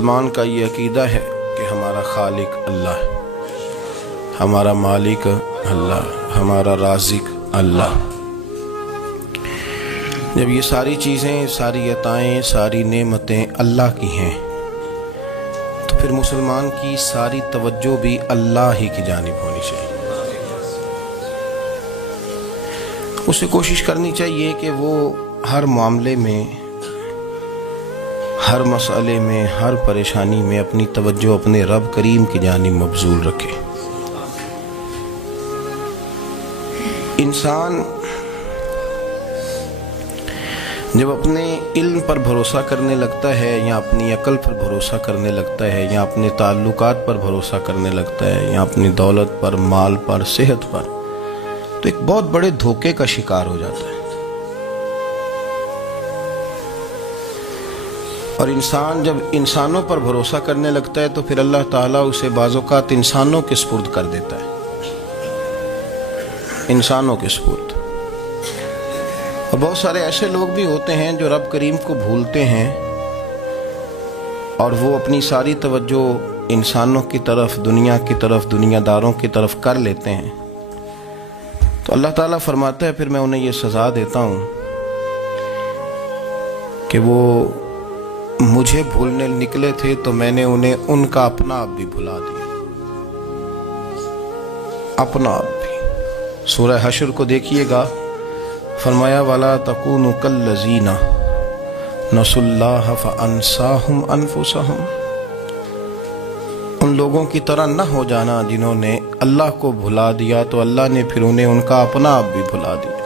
مسلمان کا یہ عقیدہ ہے کہ ہمارا خالق اللہ ہے، ہمارا مالک اللہ، ہمارا رازق اللہ۔ جب یہ ساری چیزیں، ساری عطائیں، ساری نعمتیں اللہ کی ہیں تو پھر مسلمان کی ساری توجہ بھی اللہ ہی کی جانب ہونی چاہیے۔ اسے کوشش کرنی چاہیے کہ وہ ہر معاملے میں، ہر مسئلے میں، ہر پریشانی میں اپنی توجہ اپنے رب کریم کی جانب مبذول رکھے۔ انسان جب اپنے علم پر بھروسہ کرنے لگتا ہے، یا اپنی عقل پر بھروسہ کرنے لگتا ہے، یا اپنے تعلقات پر بھروسہ کرنے لگتا ہے، یا اپنی دولت پر، مال پر، صحت پر، تو ایک بہت بڑے دھوکے کا شکار ہو جاتا ہے۔ اور انسان جب انسانوں پر بھروسہ کرنے لگتا ہے تو پھر اللہ تعالیٰ اسے بعض اوقات انسانوں کے سپرد کر دیتا ہے، انسانوں کے سپرد۔ اور بہت سارے ایسے لوگ بھی ہوتے ہیں جو رب کریم کو بھولتے ہیں اور وہ اپنی ساری توجہ انسانوں کی طرف، دنیا کی طرف، دنیا داروں کی طرف کر لیتے ہیں، تو اللہ تعالیٰ فرماتا ہے پھر میں انہیں یہ سزا دیتا ہوں کہ وہ مجھے بھولنے نکلے تھے تو میں نے انہیں ان کا اپنا آپ بھی بھلا دیا، اپنا آپ بھی۔ سورہ حشر کو دیکھیے گا، فرمایا وَلَا تَكُونُوا كَالَّذِينَ نَسُوا اللَّهَ فَأَنسَاهُمْ أَنفُسَهُمْ۔ ان لوگوں کی طرح نہ ہو جانا جنہوں نے اللہ کو بھلا دیا تو اللہ نے پھر انہیں ان کا اپنا آپ بھی بھلا دیا،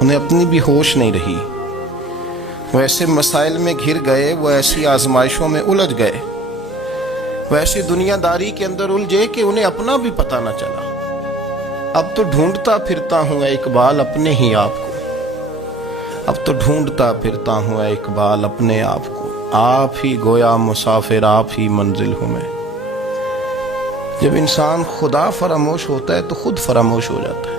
انہیں اپنی بھی ہوش نہیں رہی، وہ ایسے مسائل میں گھر گئے، وہ ایسی آزمائشوں میں الجھ گئے، وہ ایسی دنیا داری کے اندر الجھے کہ انہیں اپنا بھی پتہ نہ چلا۔ اب تو ڈھونڈتا پھرتا ہوں اے اقبال اپنے ہی آپ کو، اب تو ڈھونڈتا پھرتا ہوں اے اقبال اپنے آپ کو، آپ ہی گویا مسافر، آپ ہی منزل ہوں میں۔ جب انسان خدا فراموش ہوتا ہے تو خود فراموش ہو جاتا ہے۔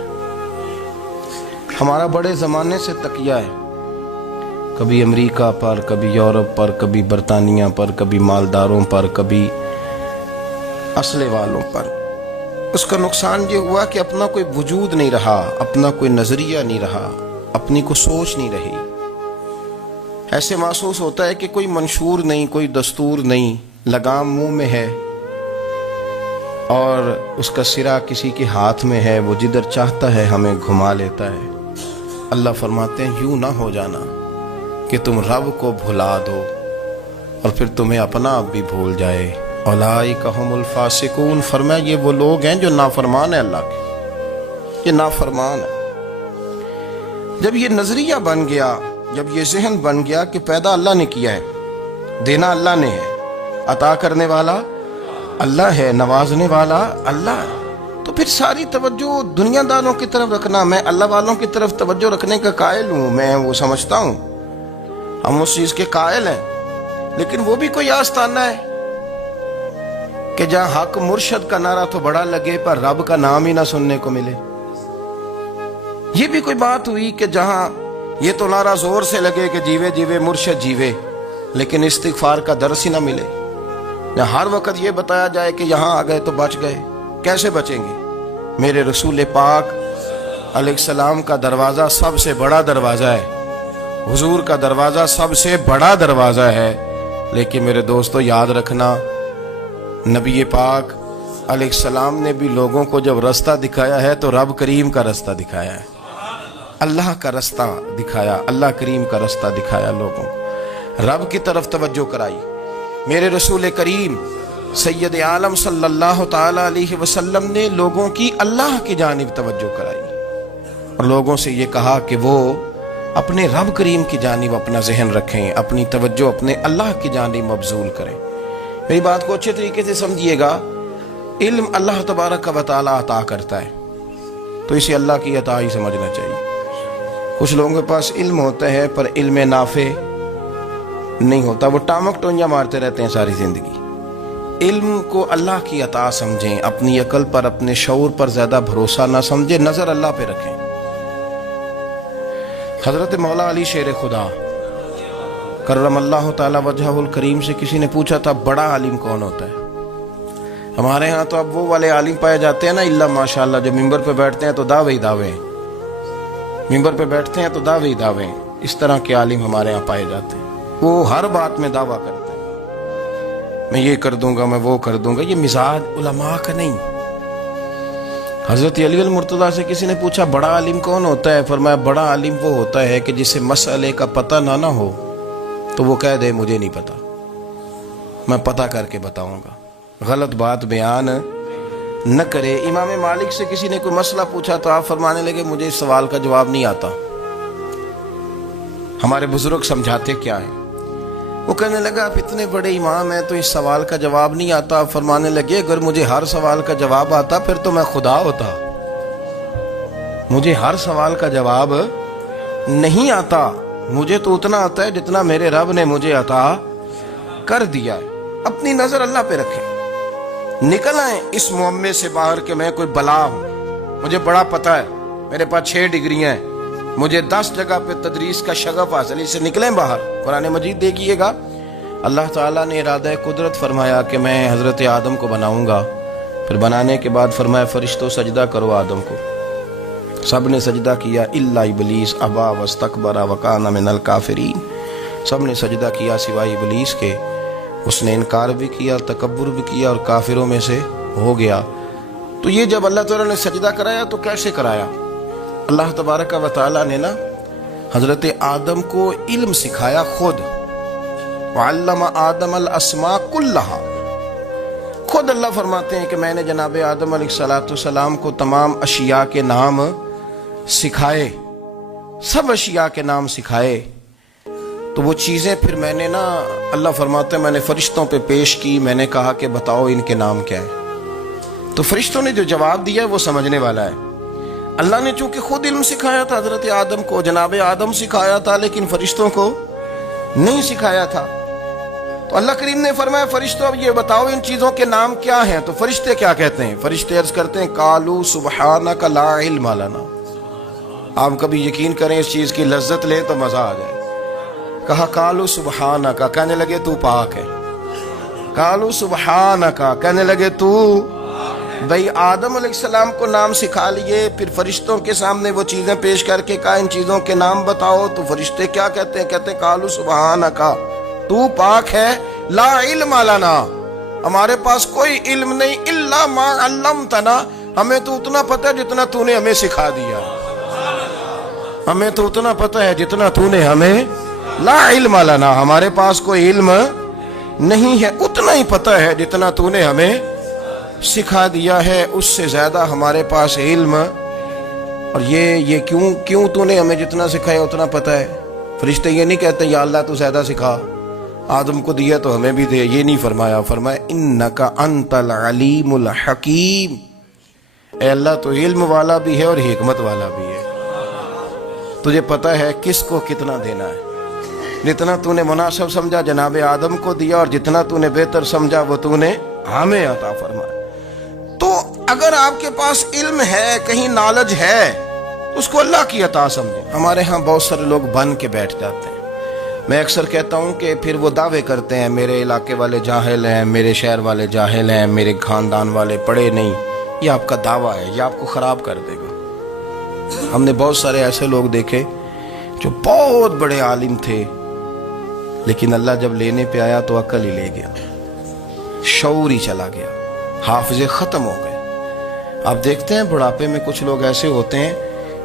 ہمارا بڑے زمانے سے تکیہ ہے، کبھی امریکہ پر، کبھی یورپ پر، کبھی برطانیہ پر، کبھی مالداروں پر، کبھی اسلحے والوں پر۔ اس کا نقصان یہ ہوا کہ اپنا کوئی وجود نہیں رہا، اپنا کوئی نظریہ نہیں رہا، اپنی کوئی سوچ نہیں رہی۔ ایسے محسوس ہوتا ہے کہ کوئی منشور نہیں، کوئی دستور نہیں، لگام منہ میں ہے اور اس کا سرا کسی کے ہاتھ میں ہے، وہ جدھر چاہتا ہے ہمیں گھما لیتا ہے۔ اللہ فرماتے ہیں یوں نہ ہو جانا کہ تم رب کو بھلا دو اور پھر تمہیں اپنا آپ بھی بھول جائے۔ اولئک ھم الفاسقون، فرمایا یہ وہ لوگ ہیں جو نافرمان ہیں اللہ کے، یہ نافرمان ہے۔ جب یہ نظریہ بن گیا، جب یہ ذہن بن گیا کہ پیدا اللہ نے کیا ہے، دینا اللہ نے ہے، عطا کرنے والا اللہ ہے، نوازنے والا اللہ ہے، تو پھر ساری توجہ دنیا داروں کی طرف رکھنا، میں اللہ والوں کی طرف توجہ رکھنے کا قائل ہوں، میں وہ سمجھتا ہوں، ہم اس چیز کے قائل ہیں، لیکن وہ بھی کوئی آستانہ ہے کہ جہاں حق مرشد کا نعرہ تو بڑا لگے پر رب کا نام ہی نہ سننے کو ملے۔ یہ بھی کوئی بات ہوئی کہ جہاں یہ تو نعرہ زور سے لگے کہ جیوے جیوے مرشد جیوے، لیکن استغفار کا درس ہی نہ ملے۔ جہاں ہر وقت یہ بتایا جائے کہ یہاں آ گئے تو بچ گئے، کیسے بچیں گے؟ میرے رسول پاک علیہ السلام کا دروازہ سب سے بڑا دروازہ ہے، حضور کا دروازہ سب سے بڑا دروازہ ہے، لیکن میرے دوستو یاد رکھنا، نبی پاک علیہ السلام نے بھی لوگوں کو جب رستہ دکھایا ہے تو رب کریم کا رستہ دکھایا ہے، اللہ کا رستہ دکھایا، اللہ کریم کا رستہ دکھایا، لوگوں رب کی طرف توجہ کرائی۔ میرے رسول کریم سید عالم صلی اللہ تعالی علیہ وسلم نے لوگوں کی اللہ کی جانب توجہ کرائی اور لوگوں سے یہ کہا کہ وہ اپنے رب کریم کی جانب اپنا ذہن رکھیں، اپنی توجہ اپنے اللہ کی جانب مبذول کریں۔ میری بات کو اچھے طریقے سے سمجھیے گا، علم اللہ تبارک و تعالی عطا کرتا ہے تو اسے اللہ کی عطا ہی سمجھنا چاہیے۔ کچھ لوگوں کے پاس علم ہوتا ہے پر علم نافع نہیں ہوتا، وہ ٹامک ٹونجا مارتے رہتے ہیں ساری زندگی۔ علم کو اللہ کی عطا سمجھیں، اپنی عقل پر، اپنے شعور پر زیادہ بھروسہ نہ سمجھیں، نظر اللہ پہ رکھیں۔ حضرت مولا علی شیر خدا کرم اللہ تعالی وجہہ الکریم سے کسی نے پوچھا تھا بڑا عالم کون ہوتا ہے؟ ہمارے ہاں تو اب وہ والے عالم پائے جاتے ہیں نا، اللہ ماشاءاللہ، جو ممبر پہ بیٹھتے ہیں تو دعوے ہی دعوے، ممبر پہ بیٹھتے ہیں تو دعوے ہی دعوے، اس طرح کے عالم ہمارے ہاں پائے جاتے ہیں۔ وہ ہر بات میں دعویٰ کرتے ہیں، میں یہ کر دوں گا، میں وہ کر دوں گا۔ یہ مزاج علماء کا نہیں۔ حضرت علی المرتضیٰ سے کسی نے پوچھا بڑا عالم کون ہوتا ہے؟ فرمایا بڑا عالم وہ ہوتا ہے کہ جسے مسئلے کا پتہ نہ ہو تو وہ کہہ دے مجھے نہیں پتا، میں پتہ کر کے بتاؤں گا، غلط بات بیان نہ کرے۔ امام مالک سے کسی نے کوئی مسئلہ پوچھا تو آپ فرمانے لگے مجھے اس سوال کا جواب نہیں آتا، ہمارے بزرگ سمجھاتے کیا ہے؟ وہ کہنے لگا آپ اتنے بڑے امام ہیں تو اس سوال کا جواب نہیں آتا۔ آپ فرمانے لگے اگر مجھے ہر سوال کا جواب آتا پھر تو میں خدا ہوتا، مجھے ہر سوال کا جواب نہیں آتا، مجھے تو اتنا آتا ہے جتنا میرے رب نے مجھے عطا کر دیا ہے۔ اپنی نظر اللہ پہ رکھیں، نکل آئیں اس معمے سے باہر کہ میں کوئی بلا ہوں، مجھے بڑا پتہ ہے، میرے پاس 6 ڈگریاں ہیں، مجھے 10 جگہ پہ تدریس کا شغف حاصل، اس سے نکلیں باہر۔ قرآن مجید دیکھیے گا، اللہ تعالیٰ نے ارادہ قدرت فرمایا کہ میں حضرت آدم کو بناؤں گا، پھر بنانے کے بعد فرمایا فرشتوں سجدہ کرو آدم کو، سب نے سجدہ کیا الا ابلیس ابا واستکبر وکان من الکافرین، سب نے سجدہ کیا سوائے ابلیس کے، اس نے انکار بھی کیا، تکبر بھی کیا اور کافروں میں سے ہو گیا۔ تو یہ جب اللہ تعالیٰ نے سجدہ کرایا تو کیسے کرایا؟ اللہ تبارک و تعالیٰ نے نا حضرت آدم کو علم سکھایا خود، وعلم آدم الاسماء کلہا، خود اللہ فرماتے ہیں کہ میں نے جناب آدم علیہ السلام کو تمام اشیاء کے نام سکھائے، سب اشیاء کے نام سکھائے۔ تو وہ چیزیں پھر میں نے نا، اللہ فرماتے ہیں میں نے فرشتوں پہ پیش کی، میں نے کہا کہ بتاؤ ان کے نام کیا ہے، تو فرشتوں نے جو جواب دیا وہ سمجھنے والا ہے۔ اللہ نے چونکہ خود علم سکھایا تھا حضرت آدم کو، جناب آدم سکھایا تھا، لیکن فرشتوں کو نہیں سکھایا تھا۔ تو اللہ کریم نے فرمایا فرشتوں اب یہ بتاؤ ان چیزوں کے نام کیا ہیں؟ تو فرشتے کیا کہتے ہیں؟ فرشتے عرض کرتے ہیں قالوا سبحانک لا علم لنا۔ آپ کبھی یقین کریں اس چیز کی لذت لیں تو مزہ آ جائے۔ کہا قالوا سبحانک، کہنے لگے تو پاک ہے، قالوا سبحانک، کہنے لگے تو، بھئی آدم علیہ السلام کو نام سکھا لیے، پھر فرشتوں کے سامنے وہ چیزیں پیش کر کے کہا ان چیزوں کے نام بتاؤ، تو فرشتے کیا کہتے ہیں؟ کہتے ہیں قالوا سبحانک، تو پاک ہے، لا علم لنا، ہمارے پاس کوئی علم نہیں، الا ما علمتنا، ہمیں تو اتنا پتہ ہے جتنا تو نے ہمیں سکھا دیا، ہمیں تو اتنا پتہ ہے جتنا تو نے ہمیں، لا علم لنا، ہمارے پاس کوئی علم نہیں ہے، اتنا ہی پتہ ہے جتنا تو نے ہمیں سکھا دیا ہے، اس سے زیادہ ہمارے پاس علم۔ اور یہ کیوں تو نے ہمیں جتنا سکھایا اتنا پتہ ہے؟ فرشتے یہ نہیں کہتے یا اللہ تو زیادہ سکھا، آدم کو دیا تو ہمیں بھی دے، یہ نہیں فرمایا، فرمایا انک انت العلیم الحکیم، اے اللہ تو علم والا بھی ہے اور حکمت والا بھی ہے، تجھے پتہ ہے کس کو کتنا دینا ہے، جتنا تو نے مناسب سمجھا جناب آدم کو دیا، اور جتنا تو نے بہتر سمجھا وہ تو نے ہمیں عطا فرمایا۔ تو اگر آپ کے پاس علم ہے، کہیں نالج ہے، اس کو اللہ کی عطا سمجھیں۔ ہمارے ہاں بہت سارے لوگ بن کے بیٹھ جاتے ہیں، میں اکثر کہتا ہوں کہ پھر وہ دعوے کرتے ہیں میرے علاقے والے جاہل ہیں، میرے شہر والے جاہل ہیں، میرے خاندان والے پڑھے نہیں۔ یہ آپ کا دعویٰ ہے، یہ آپ کو خراب کر دے گا۔ ہم نے بہت سارے ایسے لوگ دیکھے جو بہت بڑے عالم تھے، لیکن اللہ جب لینے پہ آیا تو عقل ہی لے گیا، شعور ہی چلا گیا، حافظے ختم ہو گئے۔ آپ دیکھتے ہیں بڑھاپے میں کچھ لوگ ایسے ہوتے ہیں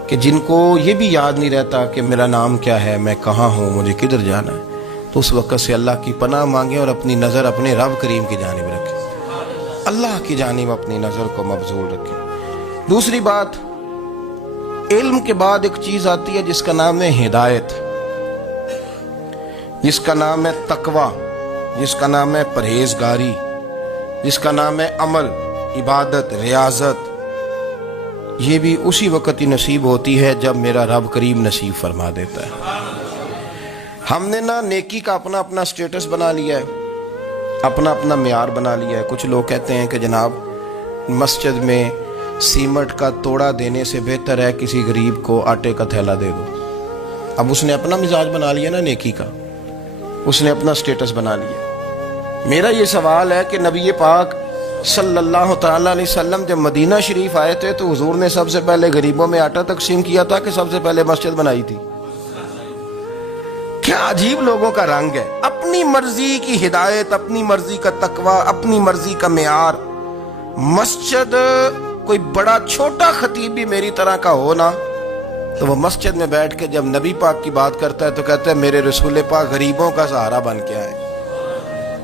کہ جن کو یہ بھی یاد نہیں رہتا کہ میرا نام کیا ہے، میں کہاں ہوں، مجھے کدھر جانا ہے۔ تو اس وقت سے اللہ کی پناہ مانگیں اور اپنی نظر اپنے رب کریم کی جانب رکھیں، اللہ کی جانب اپنی نظر کو مبذول رکھیں۔ دوسری بات، علم کے بعد ایک چیز آتی ہے جس کا نام ہے ہدایت، جس کا نام ہے تقوی، جس کا نام ہے پرہیزگاری، جس کا نام ہے عمل، عبادت، ریاضت۔ یہ بھی اسی وقت ہی نصیب ہوتی ہے جب میرا رب کریم نصیب فرما دیتا ہے۔ ہم نے نا نیکی کا اپنا اپنا سٹیٹس بنا لیا ہے، اپنا اپنا معیار بنا لیا ہے۔ کچھ لوگ کہتے ہیں کہ جناب مسجد میں سیمنٹ کا توڑا دینے سے بہتر ہے کسی غریب کو آٹے کا تھیلا دے دو۔ اب اس نے اپنا مزاج بنا لیا نا نیکی کا، اس نے اپنا سٹیٹس بنا لیا۔ میرا یہ سوال ہے کہ نبی پاک صلی اللہ تعالی علیہ وسلم جب مدینہ شریف آئے تھے تو حضور نے سب سے پہلے غریبوں میں آٹا تقسیم کیا تھا کہ سب سے پہلے مسجد بنائی تھی؟ کیا عجیب لوگوں کا رنگ ہے، اپنی مرضی کی ہدایت، اپنی مرضی کا تقوی، اپنی مرضی کا معیار۔ مسجد کوئی بڑا چھوٹا خطیب بھی میری طرح کا ہو نا تو وہ مسجد میں بیٹھ کے جب نبی پاک کی بات کرتا ہے تو کہتا ہے میرے رسول پاک غریبوں کا سہارا بن کے آئے۔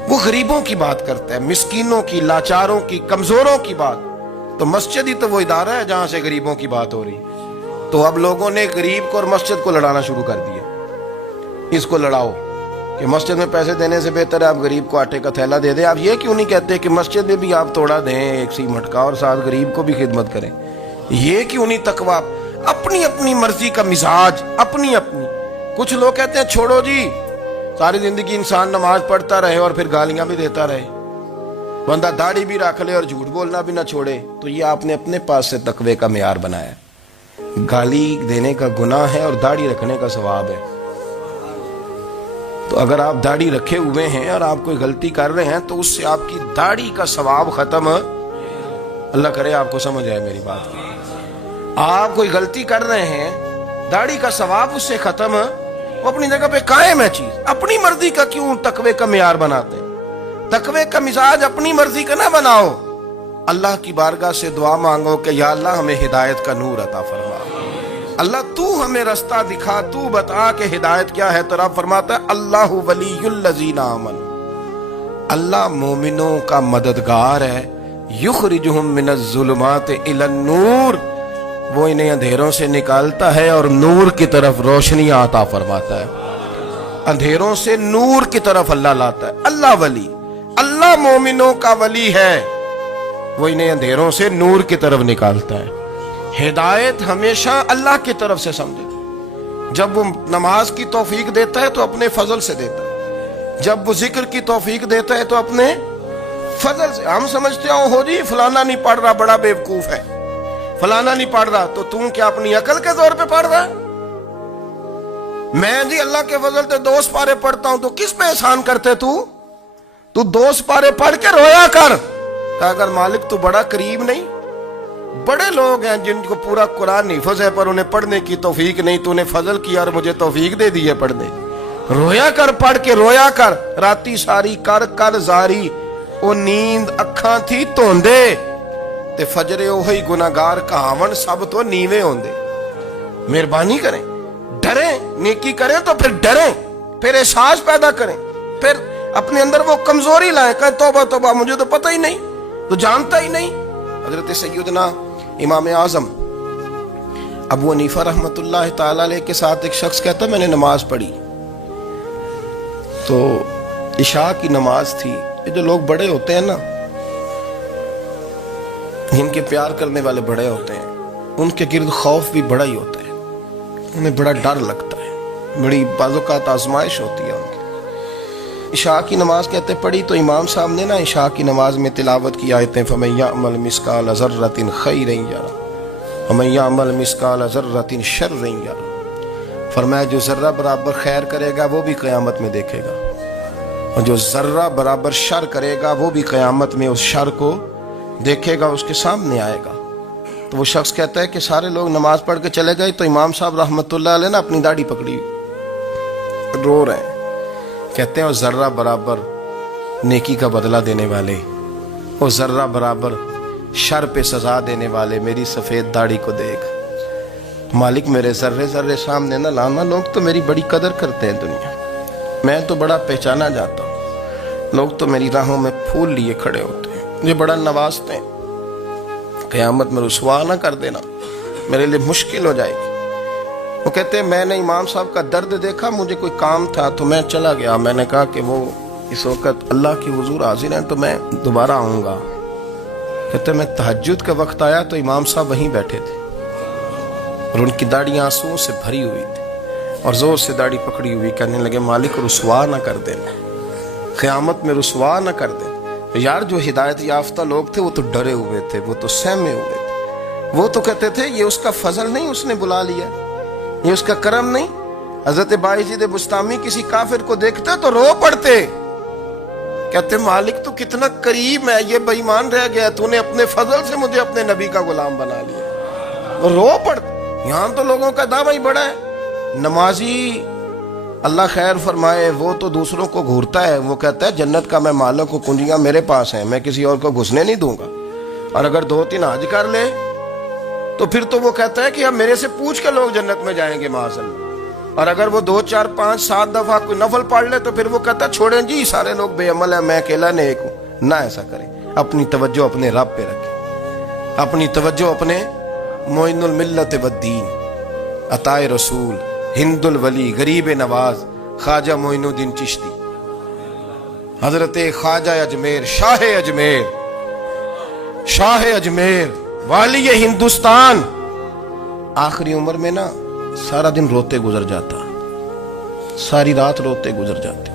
وہ غریبوں کی بات کرتا ہے، مسکینوں کی، لاچاروں کی، کمزوروں کی بات۔ تو مسجد ہی تو وہ ادارہ ہے جہاں سے غریبوں کی بات ہو رہی۔ تو اب لوگوں نے غریب کو اور مسجد کو لڑانا شروع کر دیا، اس کو لڑاؤ کہ مسجد میں پیسے دینے سے بہتر ہے آپ غریب کو آٹے کا تھیلا دے دیں۔ آپ یہ کیوں نہیں کہتے کہ مسجد میں بھی آپ توڑا دیں ایک سی مٹکا اور ساتھ غریب کو بھی خدمت کریں؟ یہ کیوں نہیں تقوی؟ اپنی اپنی مرضی کا مزاج، اپنی اپنی۔ کچھ لوگ کہتے ہیں چھوڑو جی، ساری زندگی انسان نماز پڑھتا رہے اور پھر گالیاں بھی دیتا رہے، بندہ داڑھی بھی رکھ لے اور جھوٹ بولنا بھی نہ چھوڑے۔ تو یہ آپ نے اپنے پاس سے تقوی کا معیار بنایا۔ گالی دینے کا گناہ ہے اور داڑھی رکھنے کا ثواب ہے۔ تو اگر آپ داڑھی رکھے ہوئے ہیں اور آپ کوئی غلطی کر رہے ہیں تو اس سے آپ کی داڑھی کا ثواب ختم۔ اللہ کرے آپ کو سمجھ آئے میری بات۔ آپ کوئی غلطی کر رہے ہیں، داڑھی کا ثواب اس سے ختم، وہ اپنی جگہ پہ قائم ہے چیز۔ اپنی مرضی کا کیوں تقوی کا معیار بناتے ہیں؟ تقوی کا مزاج اپنی مرضی کا نہ بناؤ۔ اللہ کی بارگاہ سے دعا مانگو کہ یا اللہ ہمیں ہدایت کا نور عطا فرما، اللہ تو ہمیں رستہ دکھا، تو بتا کہ ہدایت کیا ہے۔ تو رب فرماتا ہے اللہ ولی الذین آمنوا، اللہ مومنوں کا مددگار ہے، یخرجہم من الظلمات الی النور، وہ انہیں اندھیروں سے نکالتا ہے اور نور کی طرف روشنی عطا فرماتا ہے۔ اندھیروں سے نور کی طرف اللہ لاتا ہے۔ اللہ ولی، اللہ مومنوں کا ولی ہے، وہ انہیں اندھیروں سے نور کی طرف نکالتا ہے۔ ہدایت ہمیشہ اللہ کی طرف سے سمجھے۔ جب وہ نماز کی توفیق دیتا ہے تو اپنے فضل سے دیتا ہے، جب وہ ذکر کی توفیق دیتا ہے تو اپنے فضل سے۔ ہم سمجھتے ہو جی فلانا نہیں پڑھ رہا بڑا بیوقوف ہے، فلانا نہیں پڑھ رہا، تو تم کیا اپنی عقل کے زور پہ پڑھ رہا ہے؟ میں جی اللہ کے فضل سے 2 سپارے پڑھتا ہوں، تو کس پہ احسان کرتے تو 2 سپارے پڑھ کے رویا کر کہ اگر مالک تو بڑا قریب نہیں۔ بڑے لوگ ہیں جن کو پورا قرآن حفظ ہے پر انہیں پڑھنے کی توفیق نہیں، تو انہیں فضل کیا اور مجھے توفیق دے دی ہے پڑھنے۔ رویا کر، پڑھ کے رویا کر، راتی ساری کر کر زاری، او نیند اکھاں تھی توندے تے فجرے اوہی گناہگار کہاون سب تو نیوے ہوندے۔ مہربانی کریں، ڈریں، نیکی کریں تو پھر ڈریں، پھر احساس پیدا کریں، پھر اپنے اندر وہ کمزوری لائیں کہ توبہ توبہ مجھے تو پتہ ہی نہیں، تو جانتا ہی نہیں۔ حضرت سیدنا امام اعظم ابو حنیفہ رحمۃ اللہ تعالی علیہ کے ساتھ ایک شخص کہتا میں نے نماز پڑھی، تو عشاء کی نماز تھی۔ یہ جو لوگ بڑے ہوتے ہیں نا، جن کے پیار کرنے والے بڑے ہوتے ہیں، ان کے گرد خوف بھی بڑا ہی ہوتا ہے، انہیں بڑا ڈر لگتا ہے، بڑی بعض اوقات آزمائش ہوتی ہے ان کی۔ عشاء کی نماز کہتے پڑھی تو امام صاحب نے نا عشاء کی نماز میں تلاوت کی آیتیں فَمَن يَعْمَلْ مِثْقَالَ ذَرَّةٍ خَيْرًا يَرَهُ وَمَن يَعْمَلْ مِثْقَالَ ذَرَّةٍ شَرًّا يَرَهُ، فرمایا جو ذرہ برابر خیر کرے گا وہ بھی قیامت میں دیکھے گا، اور جو ذرہ برابر شر کرے گا وہ بھی قیامت میں اس شر کو دیکھے گا، اس کے سامنے آئے گا۔ تو وہ شخص کہتا ہے کہ سارے لوگ نماز پڑھ کے چلے گئے تو امام صاحب رحمۃ اللہ علیہ نے اپنی داڑھی پکڑی، رو رہے ہیں، کہتے ہیں وہ ذرہ برابر نیکی کا بدلہ دینے والے، وہ ذرہ برابر شر پہ سزا دینے والے میری سفید داڑھی کو دیکھ، مالک میرے ذرے ذرے سامنے نہ لانا، لوگ تو میری بڑی قدر کرتے ہیں دنیا، میں تو بڑا پہچانا جاتا ہوں، لوگ تو میری راہوں میں پھول لیے کھڑے ہوتے ہیں، مجھے بڑا نوازتے ہیں، قیامت میں رسوا نہ کر دینا، میرے لیے مشکل ہو جائے گی۔ وہ کہتے ہیں میں نے امام صاحب کا درد دیکھا، مجھے کوئی کام تھا تو میں چلا گیا، میں نے کہا کہ وہ اس وقت اللہ کی حضور حاضر ہیں تو میں دوبارہ آؤں گا۔ کہتے ہیں میں تہجد کا وقت آیا تو امام صاحب وہیں بیٹھے تھے اور ان کی داڑھی آنسوؤں سے بھری ہوئی تھی اور زور سے داڑھی پکڑی ہوئی، کہنے لگے مالک رسوا نہ کر دینا، قیامت میں رسوا نہ کر دینا۔ یار جو ہدایت یافتہ لوگ تھے وہ تو ڈرے ہوئے تھے، وہ تو سہمے ہوئے تھے، وہ تو کہتے تھے یہ اس کا فضل نہیں، اس نے بلا لیا، یہ اس کا کرم نہیں، حضرت باعزید بستامی کسی کافر کو دیکھتے تو رو پڑتے، کہتے مالک تو کتنا قریب ہے، یہ بے ایمان رہ گیا، تو نے اپنے فضل سے مجھے اپنے نبی کا غلام بنا لیا. وہ رو پڑتے. یہاں تو لوگوں کا دعویٰ ہی بڑا ہے. نمازی اللہ خیر فرمائے وہ تو دوسروں کو گھورتا ہے، وہ کہتا ہے جنت کا میں مالک ہوں، کنجیاں میرے پاس ہیں، میں کسی اور کو گھسنے نہیں دوں گا. اور اگر 2-3 حج کر لے تو پھر تو وہ کہتا ہے کہ اب میرے سے پوچھ کے لوگ جنت میں جائیں گے معاذ اللہ. اور اگر وہ 2 4 5 7 دفعہ کوئی نفل پڑھ لے تو پھر وہ کہتا ہے چھوڑیں جی سارے لوگ بے عمل ہیں، میں اکیلا نیک ہوں. نہ ایسا کریں، اپنی توجہ اپنے رب پہ رکھیں، اپنی توجہ اپنے معین الملت والدین، عطائے رسول، ہند الولی، غریب نواز، خواجہ معین الدین چشتی، حضرت خواجہ اجمیر، شاہ اجمیر، والی ہندوستان. آخری عمر میں نا سارا دن روتے گزر جاتا، ساری رات روتے گزر جاتے،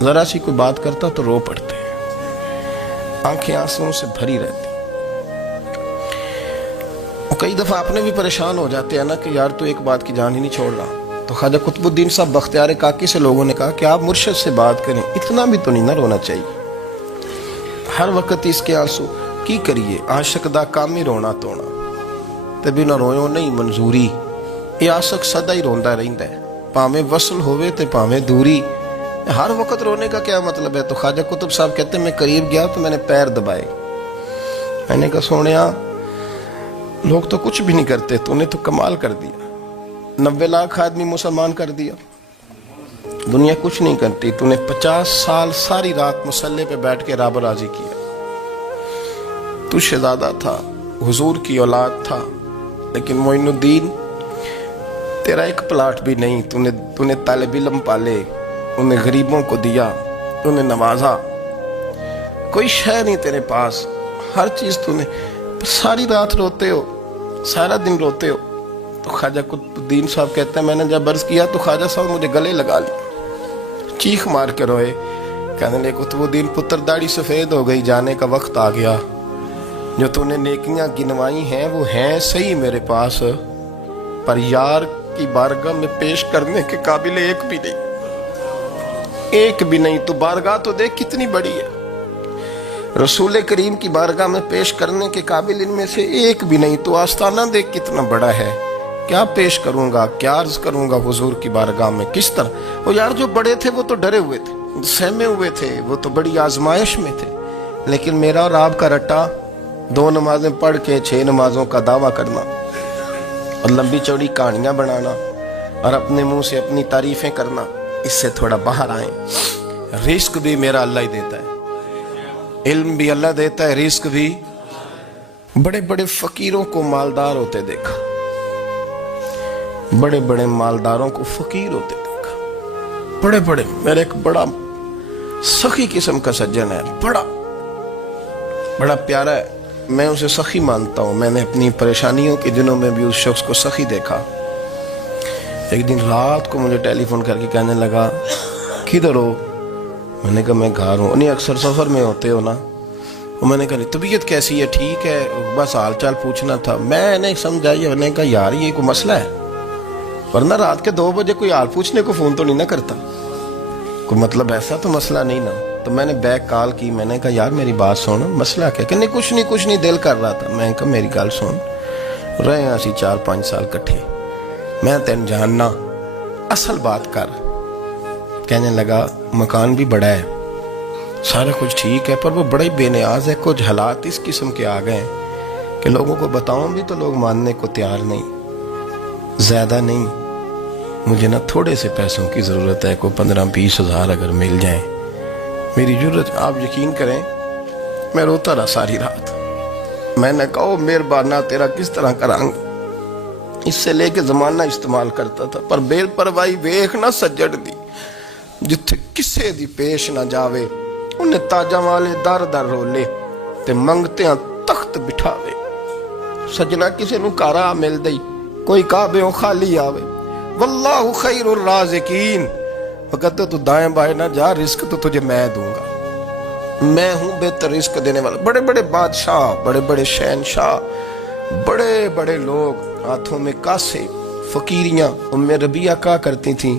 ذرا سی کوئی بات کرتا تو رو پڑتے، آنکھیں آنسوں سے بھری رہتی. کئی دفعہ اپنے بھی پریشان ہو جاتے ہیں نا کہ یار تو ایک بات کی جان ہی نہیں چھوڑ رہا. تو خواجہ قطب الدین صاحب بختیار کاکی سے لوگوں نے کہا کہ آپ مرشد سے بات کریں، اتنا بھی تو نہیں نہ رونا چاہیے، ہر وقت اس کے آنسو کی کریے. عاشق دا کام ہی رونا تونا، تے بھی نہ رویو نہیں منظوری. یہ عاشق سدا ہی روندا رہندا ہے، پاویں وصل ہوئے تے پاویں دوری. ہر وقت رونے کا کیا مطلب ہے؟ تو خواجہ قطب صاحب کہتے ہیں میں قریب گیا تو میں نے پیر دبائے، میں نے کہا سونیا لوگ تو کچھ بھی نہیں کرتے، تو نے تو کمال کر دیا، 90 لاکھ آدمی مسلمان کر دیا، دنیا کچھ نہیں کرتی، تو نے 50 سال ساری رات مسلح پہ بیٹھ کے رب راضی کیا. تو شہزادہ تھا، حضور کی اولاد تھا، لیکن معین الدین تیرا ایک پلاٹ بھی نہیں، تو نے طالب علم پالے، انہیں غریبوں کو دیا، تو نے نوازا، کوئی شے نہیں تیرے پاس، ہر چیز تو نے، ساری رات روتے ہو، سارا دن روتے ہو. تو خواجہ قطب الدین صاحب کہتے ہیں میں نے جب عرض کیا تو خواجہ صاحب مجھے گلے لگا لی، چیخ مار کے روئے، کہنے لے قطب الدین پتر داڑھی سفید ہو گئی، جانے کا وقت آ گیا، جو تو نے نیکیاں گنوائی ہیں وہ ہیں صحیح میرے پاس، پر یار کی بارگاہ میں پیش کرنے کے قابل ایک بھی نہیں. تو بارگاہ تو دیکھ کتنی بڑی ہے، رسول کریم کی بارگاہ میں پیش کرنے کے قابل ان میں سے ایک بھی نہیں. تو آستانہ دیکھ کتنا بڑا ہے، کیا پیش کروں گا، کیا عرض کروں گا حضور کی بارگاہ میں، کس طرح. وہ یار جو بڑے تھے وہ تو ڈرے ہوئے تھے، سہمے ہوئے تھے، وہ تو بڑی آزمائش میں تھے. لیکن میرا اور آپ کا رٹا 2 نمازیں پڑھ کے 6 نمازوں کا دعویٰ کرنا اور لمبی چوڑی کہانیاں بنانا اور اپنے منہ سے اپنی تعریفیں کرنا، اس سے تھوڑا باہر آئیں. رزق بھی میرا اللہ ہی دیتا ہے، علم بھی اللہ دیتا ہے، رزق بھی. بڑے بڑے فقیروں کو مالدار ہوتے دیکھا، بڑے بڑے مالداروں کو فقیر ہوتے دیکھا، بڑے بڑے. میرے ایک بڑا سخی قسم کا سجن ہے، بڑا پیارا ہے، میں اسے سخی مانتا ہوں. میں نے اپنی پریشانیوں کے دنوں میں بھی اس شخص کو سخی دیکھا. ایک دن رات کو مجھے ٹیلی فون کر کے کہنے لگا کدھر ہو؟ میں نے کہا میں گھر ہوں. نہیں اکثر سفر میں ہوتے ہو نا؟ میں نے کہا طبیعت کیسی ہے؟ ٹھیک ہے، بس حال چال پوچھنا تھا. میں نے سمجھائی، میں نے کہا یار یہ کوئی مسئلہ ہے، ورنہ رات کے 2 بجے کوئی حال پوچھنے کو فون تو نہیں نہ کرتا، کوئی مطلب ایسا تو مسئلہ نہیں نا. تو میں نے بیک کال کی، میں نے کہا یار میری بات سن، مسئلہ کیا؟ کہ نہیں کچھ نہیں دل کر رہا تھا. میں نے کہا میری گل سن، رہے ہیں اسی 4-5 سال کٹھے، میں تین جاننا، اصل بات کر. کہنے لگا مکان بھی بڑا ہے، سارا کچھ ٹھیک ہے، پر وہ بڑا ہی بے نیاز ہے. کچھ حالات اس قسم کے آ گئے ہیں کہ لوگوں کو بتاؤں بھی تو لوگ ماننے کو تیار نہیں. زیادہ نہیں، مجھے نا تھوڑے سے پیسوں کی ضرورت ہے، کوئی 15-20 ہزار اگر مل جائیں میری ضرورت. آپ یقین کریں میں روتا رہا ساری رات. میں نے کہا مہربانہ تیرا کس طرح کرانگ، اس سے لے کے زمانہ استعمال کرتا تھا، پر بے پرواہی ویخ نہ سجڑ دی، جتھے کسے دی پیش نہ جاوے، انہیں تاجاں والے در در رولے تے منگتیاں تخت بٹھاوے. سجنا کسے نو کارا مل دئی، کوئی کعبے خالی آوے. واللہ خیر الرازقین، وقت تو دائیں بائیں نہ جا، رزق تو تجھے میں دوں گا، میں ہوں بہتر رزق دینے والا. بڑے بڑے بادشاہ، بڑے بڑے شہنشاہ، بڑے بڑے لوگ، ہاتھوں میں کاسے، فقیریاں. ام ربیعہ کہا کرتی تھیں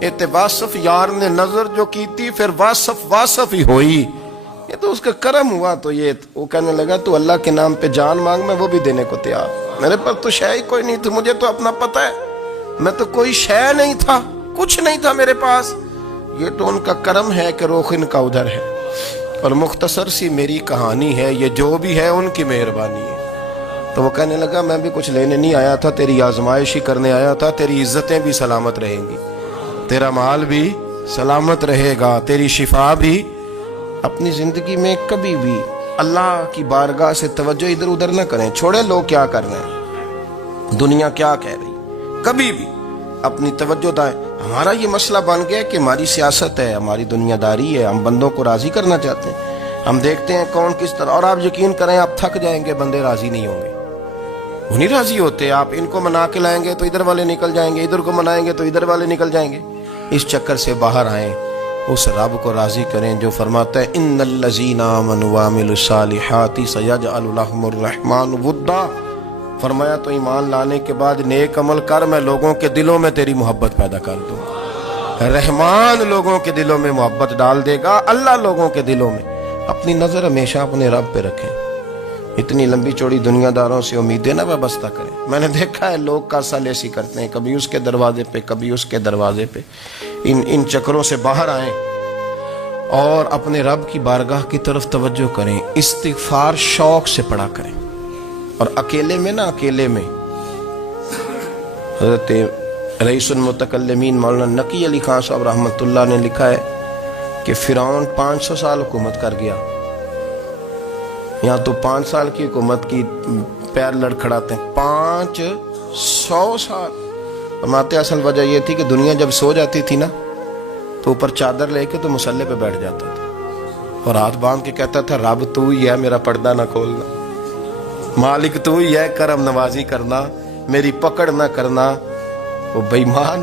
تے واصف یار نے نظر جو کی تھی پھر واصف ہی ہوئی. یہ تو اس کا کرم ہوا. تو یہ وہ کہنے لگا تو اللہ کے نام پہ جان مانگ, میں وہ بھی دینے کو تیار. میرے پاس تو شے ہی کوئی نہیں تھی, مجھے تو اپنا پتہ ہے, میں تو کوئی شے نہیں تھا, کچھ نہیں تھا میرے پاس. یہ تو ان کا کرم ہے کہ رخ ان کا ادھر ہے. اور مختصر سی میری کہانی ہے, یہ جو بھی ہے ان کی مہربانی ہے. تو وہ کہنے لگا میں بھی کچھ لینے نہیں آیا تھا, تیری آزمائش ہی کرنے آیا تھا. تیری عزتیں بھی سلامت رہیں گی, تیرا مال بھی سلامت رہے گا, تیری شفا بھی. اپنی زندگی میں کبھی بھی اللہ کی بارگاہ سے توجہ ادھر ادھر نہ کریں, چھوڑے لوگ کیا کر رہے ہیں, دنیا کیا کہہ رہی. کبھی بھی اپنی توجہ دائیں. ہمارا یہ مسئلہ بن گیا کہ ہماری سیاست ہے, ہماری دنیا داری ہے, ہم بندوں کو راضی کرنا چاہتے ہیں. ہم دیکھتے ہیں کون کس طرح, اور آپ یقین کریں آپ تھک جائیں گے, بندے راضی نہیں ہوں گے, وہ نہیں راضی ہوتے. آپ ان کو منا کے لائیں گے تو ادھر والے نکل جائیں گے, ادھر کو منائیں گے تو ادھر والے نکل جائیں گے. اس چکر سے باہر آئیں, اس رب کو راضی کریں جو فرماتا ہے ان الذین آمنوا وعملوا الصالحات سیجعل لهم الرحمن ودا. فرمایا تو ایمان لانے کے بعد نیک عمل کر, میں لوگوں کے دلوں میں تیری محبت پیدا کر دوں. رحمان لوگوں کے دلوں میں محبت ڈال دے گا, اللہ لوگوں کے دلوں میں. اپنی نظر ہمیشہ اپنے رب پہ رکھیں. اتنی لمبی چوڑی دنیا داروں سے امیدیں نہ وابستہ کریں. میں نے دیکھا ہے لوگ کاسا لیسی کرتے ہیں, کبھی اس کے دروازے پہ کبھی اس کے دروازے پہ. ان چکروں سے باہر آئیں اور اپنے رب کی بارگاہ کی طرف توجہ کریں. استغفار شوق سے پڑھا کریں, اور اکیلے میں اکیلے میں. حضرت رئیس المتکلمین مولانا نقی علی خان صاحب رحمۃ اللہ نے لکھا ہے کہ فرعون 500 سال حکومت کر گیا. یہاں تو 5 سال کی حکومت کی پیر لڑ کھڑاتے ہیں, 500 سال. فرماتے اصل وجہ یہ تھی کہ دنیا جب سو جاتی تھی نا تو اوپر چادر لے کے تو مسلح پہ بیٹھ جاتا تھا اور ہاتھ باندھ کے کہتا تھا رب تو ہی ہے, میرا پردہ نہ کھولنا, مالک تو ہی ہے, کرم نوازی کرنا, میری پکڑ نہ کرنا. وہ بے ایمان